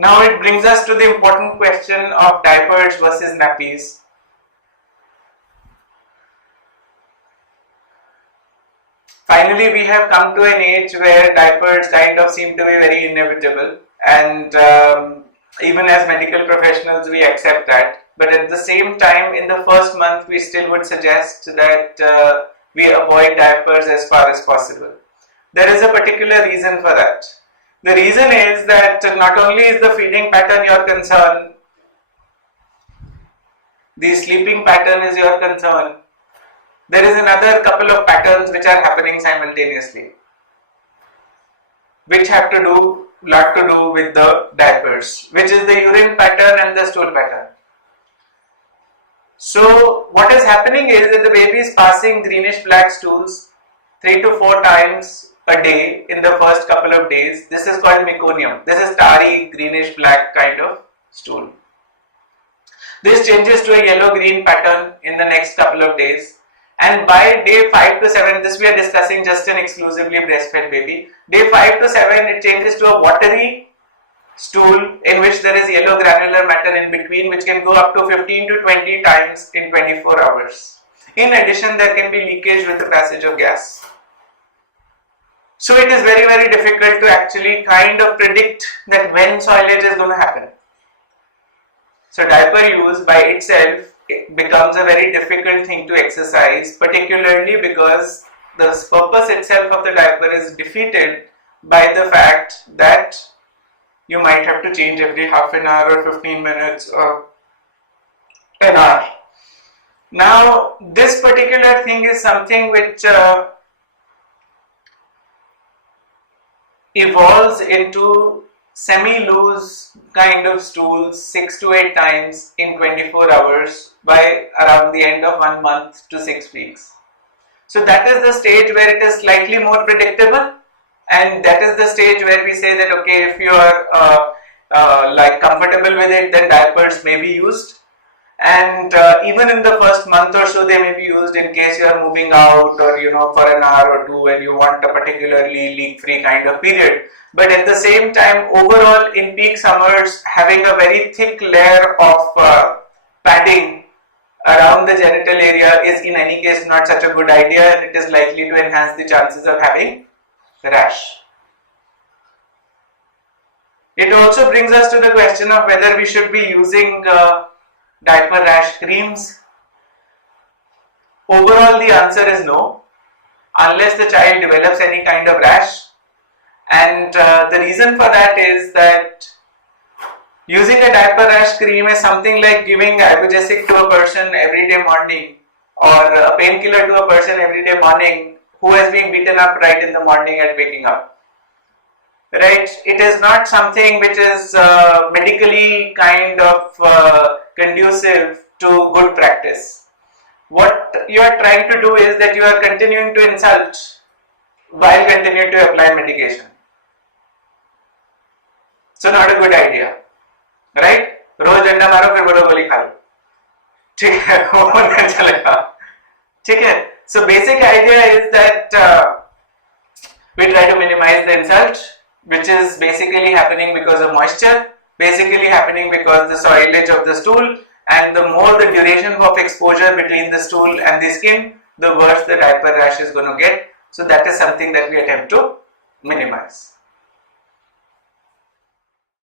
Now it brings us to the important question of diapers versus nappies. Finally, we have come to an age where diapers kind of seem to be very inevitable, and even as medical professionals we accept that. But at the same time, in the first month we still would suggest that we avoid diapers as far as possible. There is a particular reason for that. The reason is that not only is the feeding pattern your concern, the sleeping pattern is your concern, there is another couple of patterns which are happening simultaneously, which have to do lot to do with the diapers, which is the urine pattern and the stool pattern. So what is happening is that the baby is passing greenish black stools 3 to 4 times a day in the first couple of days. This is called meconium. This is tarry greenish black kind of stool. This changes to a yellow green pattern in the next couple of days, and by day 5 to 7, this we are discussing just an exclusively breastfed baby. Day 5 to 7 it changes to a watery stool in which there is yellow granular matter in between, which can go up to 15 to 20 times in 24 hours. In addition, there can be leakage with the passage of gas. So it is very, very difficult to actually kind of predict that when soilage is going to happen. So diaper use by itself becomes a very difficult thing to exercise, particularly because the purpose itself of the diaper is defeated by the fact that you might have to change every half an hour or 15 minutes or an hour. Now this particular thing is something which evolves into semi-loose kind of stools 6 to 8 times in 24 hours by around the end of 1 month to 6 weeks. So that is the stage where it is slightly more predictable, and that is the stage where we say that okay, if you are like comfortable with it, then diapers may be used. And even in the first month or so they may be used in case you are moving out or for an hour or two and you want a particularly leak free kind of period. But at the same time, overall in peak summers, having a very thick layer of padding around the genital area is in any case not such a good idea, and it is likely to enhance the chances of having rash. It also brings us to the question of whether we should be using diaper rash creams. Overall the answer is no, unless the child develops any kind of rash, and the reason for that is that using a diaper rash cream is something like giving ibugesic to a person every day morning or a painkiller to a person every day morning who has been beaten up right in the morning at waking up. Right? It is not something which is medically kind of conducive to good practice. What you are trying to do is that you are continuing to insult while continuing to apply medication. So not a good idea. Right? रोज डंडा मारो फिर बोलो गोली खा लो. ठीक है, वो नहीं चलेगा. ठीक है. So basic idea is that we try to minimize the insult, which is basically happening because of moisture, basically happening because the soilage of the stool, and the more the duration of exposure between the stool and the skin, the worse the diaper rash is going to get. So that is something that we attempt to minimize.